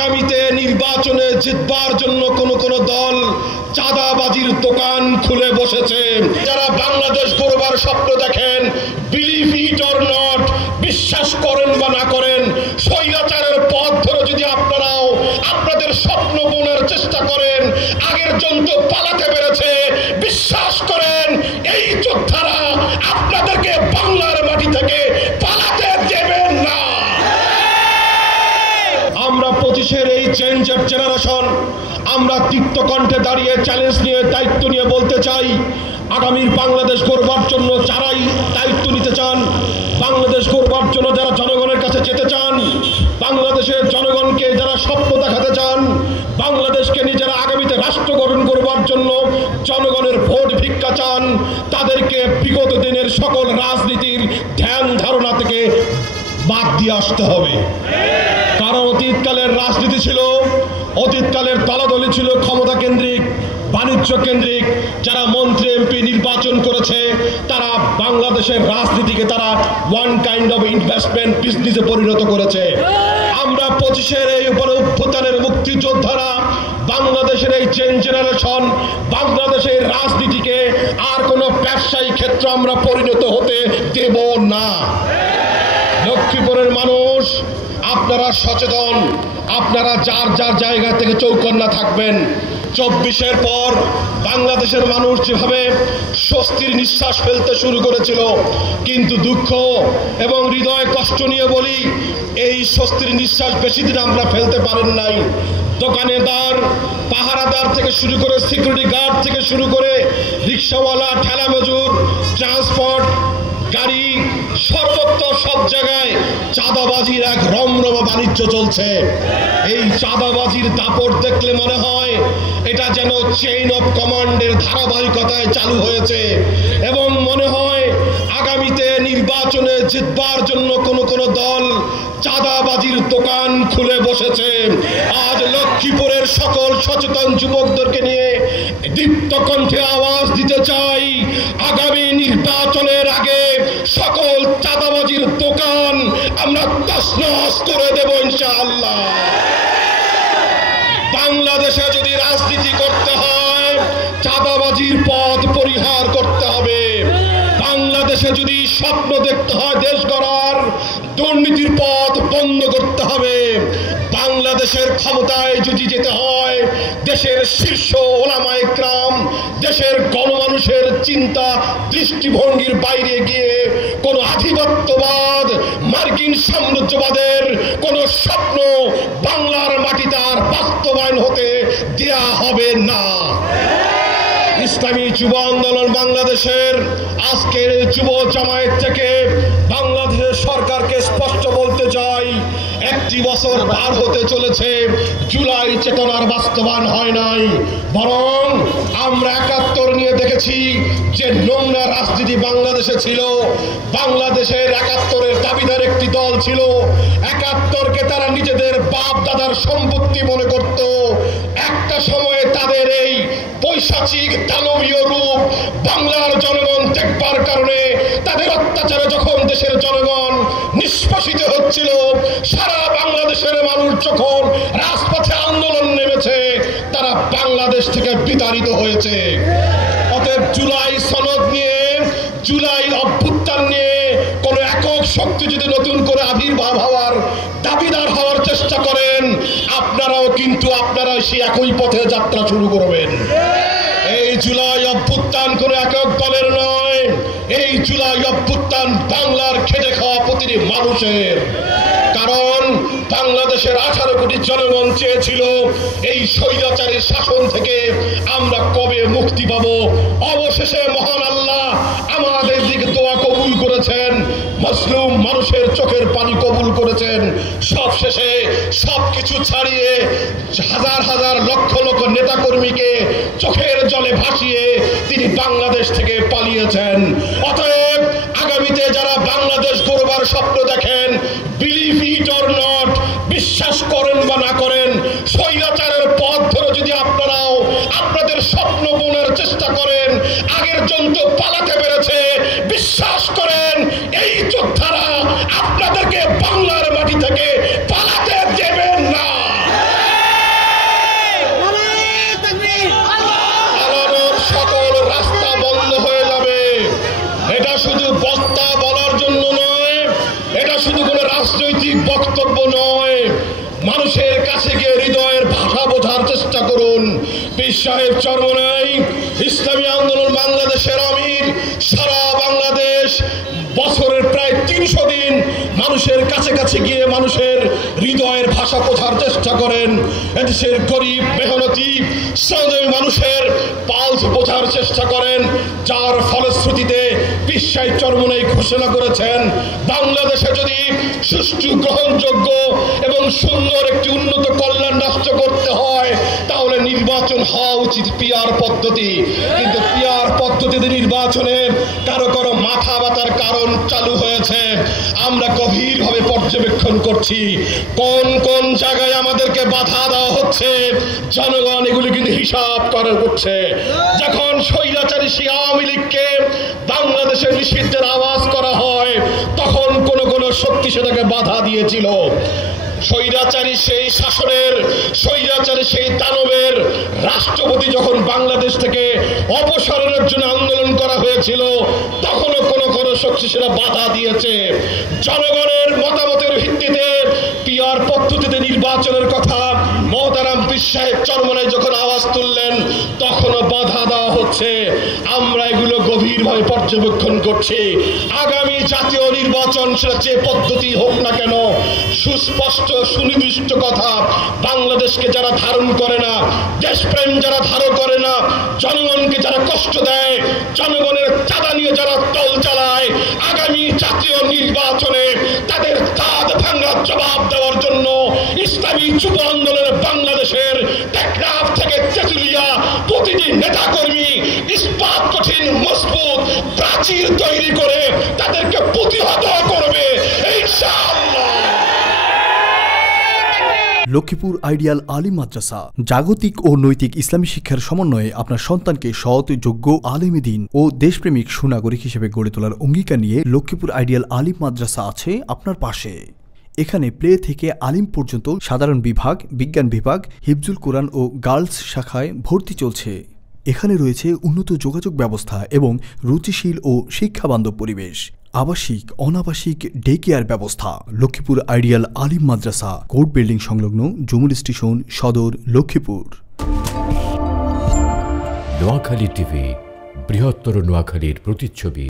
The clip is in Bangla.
আগামীতে নির্বাচনে জিতবার জন্য কোন কোন দল চাঁদাবাজির দোকান খুলে বসেছে। যারা বাংলাদেশ গড়বার স্বপ্ন দেখেন, বিলিভ ইট অর নট, বিশ্বাস করেন বা না করেন, স্বৈরাচারের পথ ধরে যদি আপনারাও আপনাদের স্বপ্ন বোনার চেষ্টা করেন, আগের জন্য পালাতে পেরেছে, বিশ্বাস করেন এই যোদ্ধারা আপনাদেরকে বাংলার মাটি থেকে পালাতে দেবেন না। আমরা 25-এর এই চেঞ্জ অফ জেনারেশন আমরা দীপ্ত কণ্ঠে দাঁড়িয়ে চ্যালেঞ্জ নিয়ে দায়িত্ব নিয়ে বলতে চাই, আগামীর বাংলাদেশ গড়বার জন্য যারাই দায়িত্ব নিতে চান, বাংলাদেশ গড়বার জন্য যারা জনগণের কাছে যেতে চান, বাংলাদেশের জনগণকে যারা স্বপ্ন দেখাতে চান, বাংলাদেশকে নিজেরা আগামীতে রাষ্ট্র গঠন করবার জন্য জনগণের ভোট ভিক্ষা চান, তাদেরকে বিগত দিনের সকল রাজনীতির ধ্যান ধারণা থেকে বাদ দিয়ে আসতে হবে। কারণ অতীতকালের রাজনীতি ছিল, অতীতকালের দলাদলি ছিল ক্ষমতা কেন্দ্রিক, বাণিজ্য কেন্দ্রিক। যারা মন্ত্রী এমপি নির্বাচন করেছে তারা বাংলাদেশের রাজনীতিকে তারা ওয়ান কাইন্ড অফ ইনভেস্টমেন্ট বিজনেসে পরিণত করেছে। আমরা 25-এর এই অভ্যুত্থানের মুক্তিযোদ্ধারা বাংলাদেশের এই চেঞ্জ জেনারেশন বাংলাদেশের রাজনীতিকে আর কোনো ব্যবসায়িক ক্ষেত্র আমরা পরিণত হতে দেব না। লক্ষ্মীপুরের মানুষ আপনারা সচেতন, আপনারা যার যার জায়গা থেকে চৌকন্না থাকবেন। 24-এর পর বাংলাদেশের মানুষ যেভাবে স্বস্তির নিঃশ্বাস ফেলতে শুরু করেছিল, কিন্তু দুঃখ এবং হৃদয় কষ্ট নিয়ে বলি এই স্বস্তির নিঃশ্বাস বেশি দিন আমরা ফেলতে পারেন নাই। দোকানেদার, পাহারাদার থেকে শুরু করে সিকিউরিটি গার্ড থেকে শুরু করে রিক্সাওয়ালা, ঠেলা মজুর, ট্রান্সপোর্ট গাড়ি, সর্বত্র সব জায়গায় চাঁদাবাজির এক রমরমা বাণিজ্য চলছে। এই চাঁদাবাজির দাপট দেখলে মনে হয় এটা যেন চেইন অফ কমান্ডের ধারাবাহিকতায় চালু হয়েছে, এবং মনে হয় আগামীতে নির্বাচনে জিতবার জন্য কোন কোন দল চাঁদাবাজির দোকান খুলে বসেছে। আজ লক্ষ্মীপুরের সকল সচেতন যুবকদেরকে নিয়ে দীপ্ত কণ্ঠে আওয়াজ দিতে চাই, আগামী নির্বাচনের আগে সকল চাঁদাবাজির দোকান আমরা তছনছ করে দেব ইনশাআল্লাহ। বাংলাদেশে যদি রাজনীতি করতে হয় চাঁদাবাজির পথ পরিহার করতে হবে। বাংলাদেশে যদি স্বপ্ন দেখতে হয় দেশ গড়ার, দুর্নীতির পথ বন্ধ করতে হবে। বাংলাদেশের ক্ষমতায় যদি যেতে হয় দেশের শীর্ষ ওলামায়ে কেরাম, দেশের গণমানুষের চিন্তা দৃষ্টিভঙ্গির বাইরে গিয়ে কোন আধিপত্যবাদ, মার্কিন সাম্রাজ্যবাদের কোন স্বপ্ন বাংলার মাটিতে আর বাস্তবায়ন হতে দেয়া হবে না। ইসলামী যুব আন্দোলন বাংলাদেশের আজকের যুব জামায়াত থেকে বাংলাদেশের সরকারকে স্পষ্ট বলতে চাই, 1টি বছর পার হতে চলেছে, জুলাই চেতনার বাস্তবায়ন হয় নাই, বরং আমরা 71 নিয়ে দেখেছি যে নোংরা রাজনীতি বাংলাদেশে ছিল। বাংলাদেশের 71-এর দাবিদার একটি দল ছিল, 71-কে তারা নিজেদের বাপ দাদার সম্পত্তি মনে করত। একটা সময়ে তাদের এই পৈশাচিক দানবীয় রূপ বাংলার জনগণ দেখবার কারণে তাদের অত্যাচারে যখন দেশের জনগণ নিষ্পেষিত হচ্ছিল, সারা বাংলাদেশের মানুষ যখন রাজপথে আন্দোলন নেমেছে, তারা বাংলাদেশ থেকে বিতাড়িত হয়েছে। অতএব জুলাই সনদ নিয়ে, জুলাই অভ্যুত্থান নিয়ে কোন একক শক্তি যদি নতুন করে আবির্ভাব হওয়ার দাবিদার হওয়ার চেষ্টা করেন, আপনারাও কিন্তু আপনারা সেই একই পথে যাত্রা শুরু করবেন। এই জুলাই অভ্যুত্থান কোন একক দলের নয়, এই জুলাই অভ্যুত্থান বাংলার খেটে খাওয়া প্রতিটি মানুষের। কারণ বাংলাদেশের 18 কোটি জনগণ চেয়েছিল এই স্বৈরাচারী শাসন থেকে আমরা কবে মুক্তি পাব। অবশেষে মহান আল্লাহ আমাদের দিকে দোয়া কবুল করেছেন, মুসলিম মানুষের চোখের পানি কবুল করেছেন। সব শেষে সবকিছু ছাড়িয়ে হাজার হাজার লক্ষ লক্ষ নেতাকর্মীকে চোখের জলে ভাসিয়ে তিনি বাংলাদেশ থেকে পালিয়েছেন। অতএব আগামীতে যারা বাংলাদেশ গড়বার স্বপ্ন দেখেন, বিলিভ ইট অর নট, বিশ্বাস করেন বা না করেন, স্বৈরাচারের পথ ধরে যদি আপনারাও আপনাদের স্বপ্ন বোনার চেষ্টা করেন, আগের জন্য পালাতে পেরেছে, বিশ্বাস করেন এই যোদ্ধারা আপনাদেরকে বাংলার মাটি থেকে পালাতে দেবেন না। করুন। পীর সাহেব চরমনাই ইসলামী আন্দোলন বাংলাদেশের আমির, সারা বাংলাদেশ বছরের প্রায় ৩০০ দিন মানুষের কাছে কাছে গিয়ে মানুষের হৃদয়ের ভাষা বোঝার চেষ্টা করেন। এদেশের গরিব মেহনতি শ্রমজীবী মানুষের পালস বোঝার চেষ্টা করেন, যার ফলশ্রুতিতে পীর সাহেব চরমনাই ঘোষণা করেছেন বাংলাদেশে যদি সুষ্ঠু, গ্রহণযোগ্য এবং সুন্দর একটি উন্নত কল্যাণ রাষ্ট্র করতে হয় তাহলে নির্বাচন হওয়া উচিত পিআর পদ্ধতি। কিন্তু পিআর পদ্ধতিতে নির্বাচনে কারো কারো মাথা ব্যথার কারণ চালু হয়েছে। আমরা গভীরভাবে পর্যবেক্ষণ করছি কোন কোন জায়গায় আমাদেরকে বাধা দেওয়া হচ্ছে। জনগণ এগুলি কিন্তু হিসাব করে করছে। যখন স্বৈরাচারী আওয়ামী লীগকে বাংলাদেশে নিষিদ্ধের আওয়াজ করা হয় তখন কোন কোন শক্তি সেটাকে বাধা দিয়েছিল। স্বৈরাচারী সেই শাসনের, স্বৈরাচারী সেই দানবের রাষ্ট্রপতি যখন বাংলাদেশ থেকে অপসারণের জন্য আন্দোলন করা হয়েছিল তখনও কোন কোন শক্তি সেটা বাধা দিয়েছে। জনগণের মতামতের ভিত্তিতে পিআর পদ্ধতিতে নির্বাচনের কথা মহতারাম পীর সাহেব চরমনাই যখন আওয়াজ তুললেন তখনও বাধা দেওয়া হচ্ছে। আমরা এগুলো গভীরভাবে পর্যবেক্ষণ করছি। আগামী জাতীয় নির্বাচন সেটা যে পদ্ধতি হোক না কেন, সুস্পষ্ট সুনির্দিষ্ট কথা, বাংলাদেশকে যারা ধারণ করে না, দেশপ্রেম যারা ধারণ করে না, জনগণকে যারা কষ্ট দেয়, জনগণের চাঁদা নিয়ে যারা দল চালায়, আগামী জাতীয় নির্বাচনে তাদের কাঁধ ভাঙার জবাব দেওয়ার জন্য ইসলামী যুব আন্দোলনের বাংলাদেশের টেকনাফ থেকে তেঁতুলিয়া প্রতিটি নেতাকর্মী ইস্পাত কঠিন মজবুত প্রাচীর তৈরি করে তাদেরকে প্রতিহত করবে ইনশাআল্লাহ। লক্ষ্মীপুর আইডিয়াল আলিম মাদ্রাসা জাগতিক ও নৈতিক ইসলামী শিক্ষার সমন্বয়ে আপনার সন্তানকে সৎ, যোগ্য, আলেমে দ্বীন ও দেশপ্রেমিক সুনাগরিক হিসেবে গড়ে তোলার অঙ্গীকার নিয়ে লক্ষ্মীপুর আইডিয়াল আলিম মাদ্রাসা আছে আপনার পাশে। এখানে প্লে থেকে আলিম পর্যন্ত সাধারণ বিভাগ, বিজ্ঞান বিভাগ, হিফজুল কোরআন ও গার্লস শাখায় ভর্তি চলছে। এখানে রয়েছে উন্নত যোগাযোগ ব্যবস্থা এবং রুচিশীল ও শিক্ষাবান্ধব পরিবেশ, আবাসিক অনাবাসিক ডে কেয়ার ব্যবস্থা। লক্ষ্মীপুর আইডিয়াল আলিম মাদ্রাসা, কোর্ট বিল্ডিং সংলগ্ন, জমুল স্টেশন, সদর, লক্ষ্মীপুর। নোয়াখালী টিভি, বৃহত্তর নোয়াখালীর প্রতিচ্ছবি।